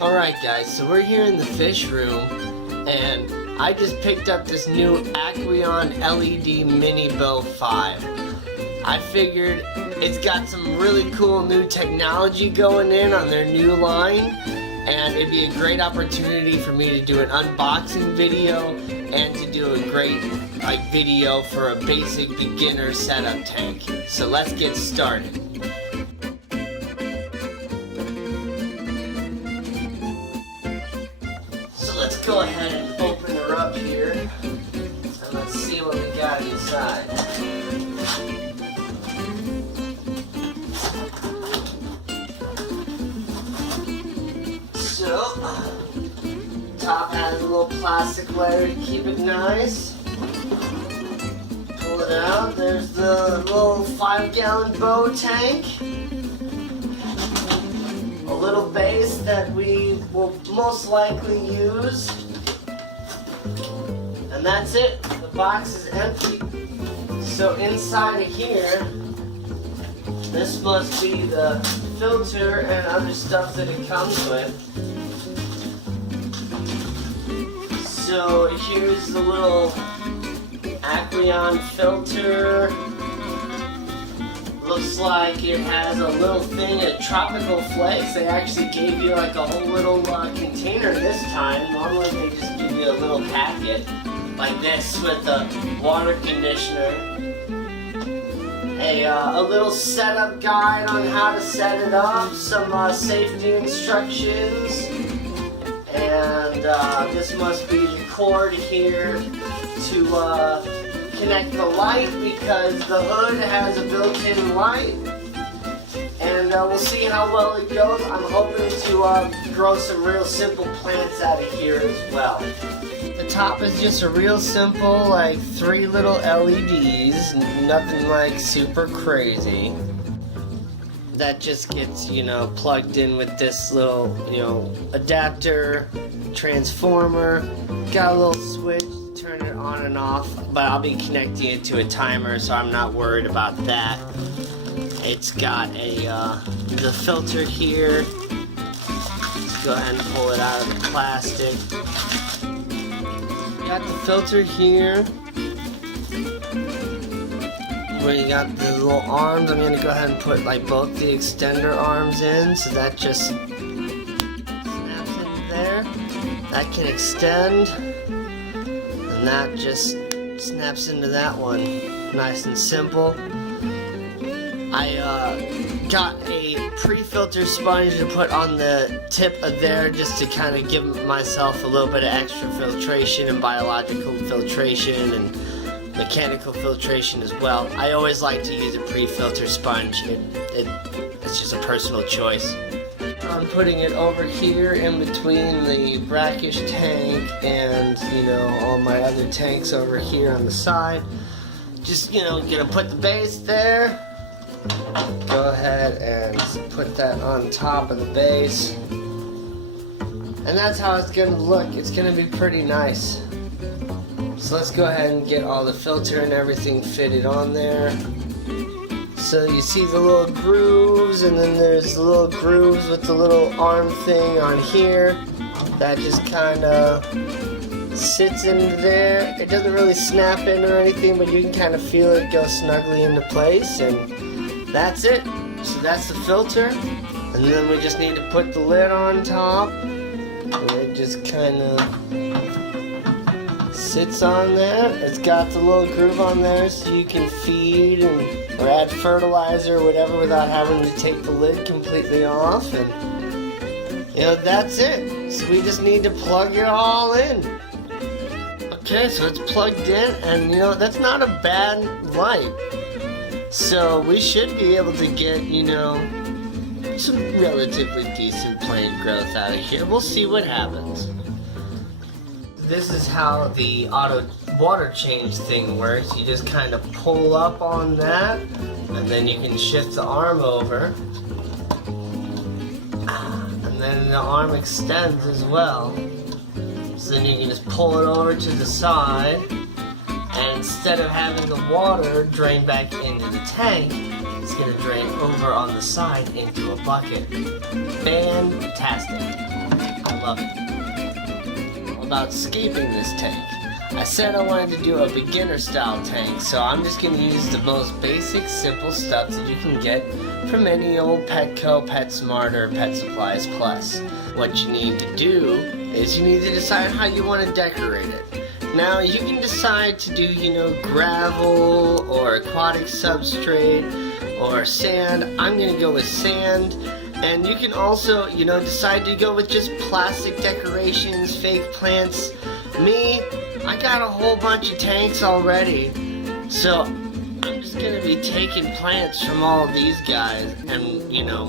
Alright guys, so we're here in the fish room, and I just picked up this new Aquarium LED Mini Bow 5. I figured it's got some really cool new technology going in on their new line, and it'd be a great opportunity for me to do an unboxing video and to do a great video for a basic beginner setup tank. So let's get started. Let's go ahead and open her up here, and let's see what we got inside. So, top has a little plastic layer to keep it nice. Pull it out, there's the little 5-gallon bow tank. A little base that we will most likely use, and that's it. The box is empty. So inside of here, this must be the filter and other stuff that it comes with. So here's the little Aquarium filter. Looks like it has a little thing of tropical flakes. They actually gave you like a whole little container this time. Normally they just give you a little packet like this with a water conditioner. A little setup guide on how to set it up, some safety instructions, and this must be the cord here to connect the light, because the hood has a built-in light, and we'll see how well it goes. I'm hoping to grow some real simple plants out of here as well. The top is just a real simple, like 3 little LEDs, nothing like super crazy. That just gets, plugged in with this little, adapter, transformer. Got a little switch. Turn it on and off, but I'll be connecting it to a timer, so I'm not worried about that. It's got the filter here. Let's go ahead and pull it out of the plastic. Got the filter here, where you got the little arms. I'm going to go ahead and put both the extender arms in, so that just snaps in there. That can extend. And that just snaps into that one, nice and simple. I got a pre-filter sponge to put on the tip of there, just to kind of give myself a little bit of extra filtration and biological filtration and mechanical filtration as well. I always like to use a pre-filter sponge. It's just a personal choice. I'm putting it over here in between the brackish tank and, all my other tanks over here on the side. Just, gonna put the base there. Go ahead and put that on top of the base. And that's how it's gonna look. It's gonna be pretty nice. So let's go ahead and get all the filter and everything fitted on there. So you see the little grooves, and then there's the little grooves with the little arm thing on here. That just kind of sits into there. It doesn't really snap in or anything, but you can kind of feel it go snugly into place, and that's it. So that's the filter, and then we just need to put the lid on top, and it just kind of sits on there. It's got the little groove on there, so you can feed or add fertilizer or whatever without having to take the lid completely off, and that's it. So we just need to plug it all in. Okay, so it's plugged in, and that's not a bad light. So we should be able to get some relatively decent plant growth out of here. We'll see what happens. This is how the auto water change thing works. You just kind of pull up on that, and then you can shift the arm over, and then the arm extends as well. So then you can just pull it over to the side, and instead of having the water drain back into the tank, it's going to drain over on the side into a bucket. Fantastic. about scaping this tank. I said I wanted to do a beginner style tank, so I'm just going to use the most basic, simple stuff that you can get from any old Petco, PetSmart, or Pet Supplies Plus. What you need to do is you need to decide how you want to decorate it. Now you can decide to do, gravel or aquatic substrate or sand. I'm going to go with sand. And you can also, decide to go with just plastic decorations, fake plants. Me, I got a whole bunch of tanks already. So I'm just going to be taking plants from all of these guys and,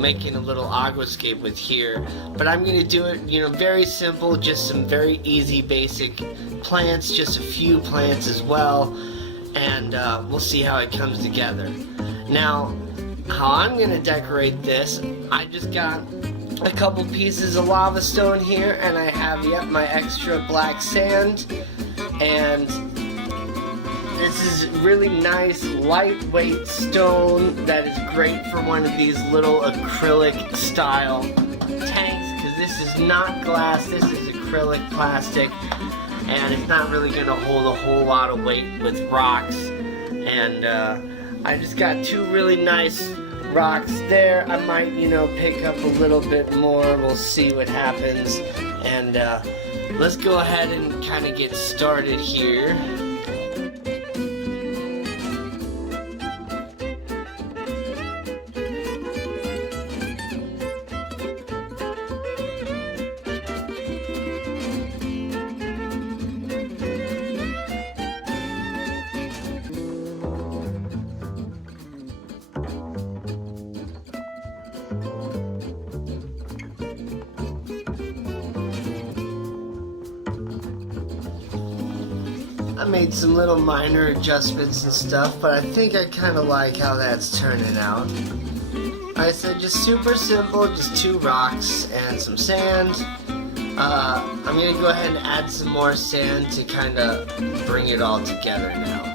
making a little aquascape with here. But I'm going to do it, very simple, just some very easy, basic plants, just a few plants as well. And we'll see how it comes together. Now, how I'm going to decorate this, I just got a couple pieces of lava stone here, and I have, my extra black sand. And this is really nice, lightweight stone that is great for one of these little acrylic style tanks, because this is not glass, this is acrylic plastic, and it's not really going to hold a whole lot of weight with rocks. And I just got two really nice rocks there. I might, pick up a little bit more. We'll see what happens. And let's go ahead and kind of get started here. I made some little minor adjustments and stuff, but I think I kind of like how that's turning out. I said just super simple, just two rocks and some sand. I'm going to go ahead and add some more sand to kind of bring it all together now.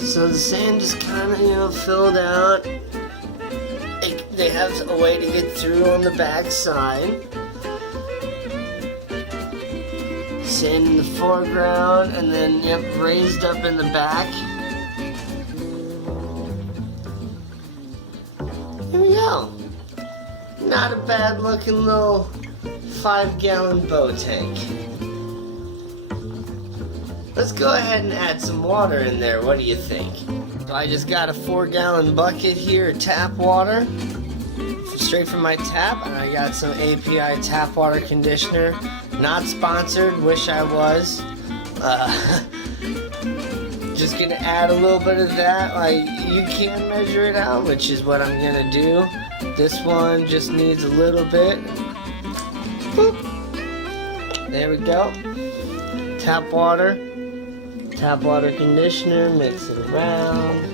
So the sand is kind of, filled out. They have a way to get through on the back side. Sand in the foreground, and then, raised up in the back. Here we go. Not a bad looking little 5-gallon boat tank. Let's go ahead and add some water in there. What do you think? So I just got a 4-gallon bucket here, tap water, straight from my tap, and I got some API tap water conditioner. Not sponsored, wish I was. Just gonna add a little bit of that. You can measure it out, which is what I'm gonna do. This one just needs a little bit. Boop. There we go. Tap water. Tap water conditioner, mix it around.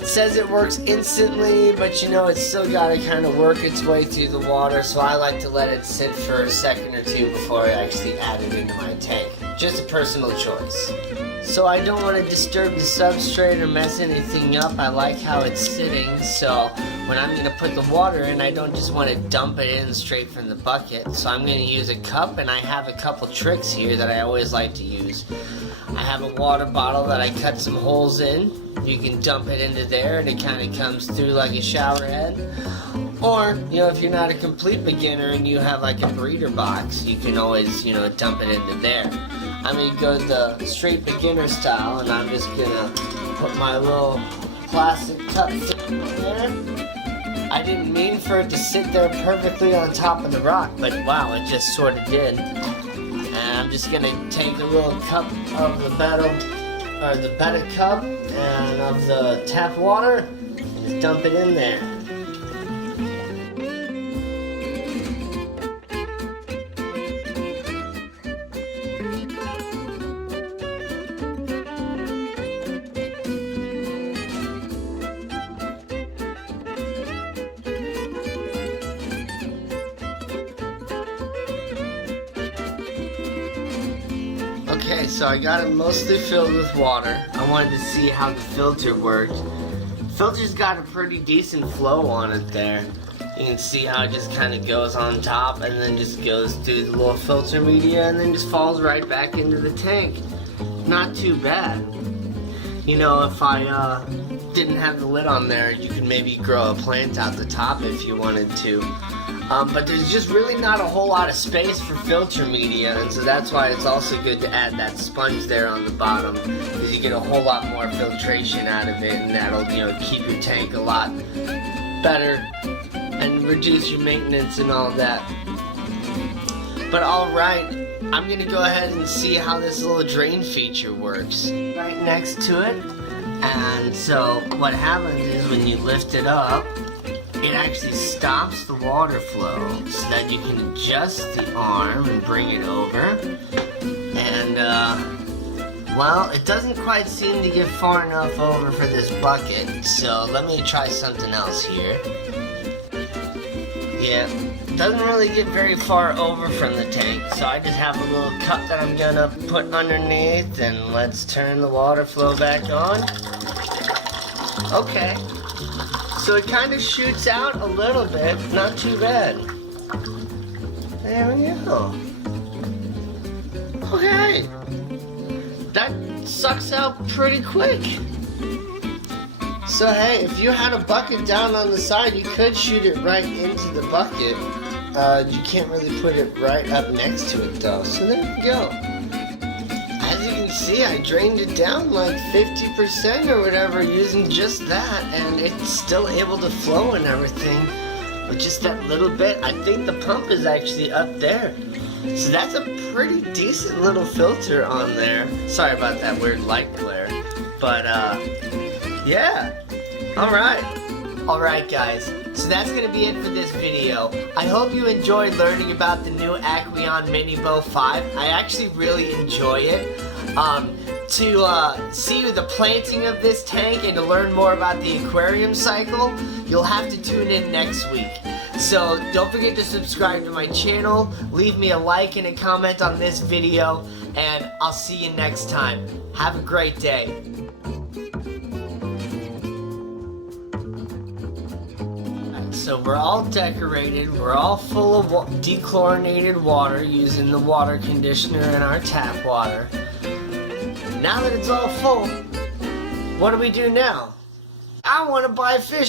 It says it works instantly, but it's still got to kind of work its way through the water, so I like to let it sit for a second or two before I actually add it into my tank. Just a personal choice. So I don't want to disturb the substrate or mess anything up. I like how it's sitting, so when I'm going to put the water in, I don't just want to dump it in straight from the bucket. So I'm going to use a cup, and I have a couple tricks here that I always like to use. I have a water bottle that I cut some holes in. You can dump it into there, and it kind of comes through like a shower head. Or, if you're not a complete beginner and you have like a breeder box, you can always, dump it into there. I'm going to go the straight beginner style, and I'm just going to put my little plastic cup in there. I didn't mean for it to sit there perfectly on top of the rock, but wow, it just sort of did. And I'm just going to take a little cup of the Betta cup and of the tap water and just dump it in there. Okay, so I got it mostly filled with water. I wanted to see how the filter worked. Filter's got a pretty decent flow on it there. You can see how it just kind of goes on top and then just goes through the little filter media and then just falls right back into the tank. Not too bad. You know, if I didn't have the lid on there, you could maybe grow a plant out the top if you wanted to. But there's just really not a whole lot of space for filter media, and so that's why it's also good to add that sponge there on the bottom, because you get a whole lot more filtration out of it, and that'll, you know, keep your tank a lot better and reduce your maintenance and all that. But alright, I'm gonna go ahead and see how this little drain feature works. Right next to it, and so what happens is when you lift it up, it actually stops the water flow so that you can adjust the arm and bring it over. And, well, it doesn't quite seem to get far enough over for this bucket, so let me try something else here. Yeah, it doesn't really get very far over from the tank, so I just have a little cup that I'm gonna put underneath, and let's turn the water flow back on. Okay. So it kind of shoots out a little bit, not too bad. There we go. Okay. That sucks out pretty quick. So hey, if you had a bucket down on the side, you could shoot it right into the bucket. You can't really put it right up next to it though. So there you go. As you can see, I drained it down like 50% or whatever using just that, and it's still able to flow and everything with just that little bit. I think the pump is actually up there. So that's a pretty decent little filter on there. Sorry about that weird light glare. But yeah. Alright guys, so that's going to be it for this video. I hope you enjoyed learning about the new Aquarium Mini Bow 5. I actually really enjoy it. To see the planting of this tank and to learn more about the aquarium cycle, you'll have to tune in next week. So don't forget to subscribe to my channel, leave me a like and a comment on this video, and I'll see you next time. Have a great day. So we're all decorated, we're all full of dechlorinated water using the water conditioner in our tap water. Now that it's all full, what do we do now? I want to buy fish.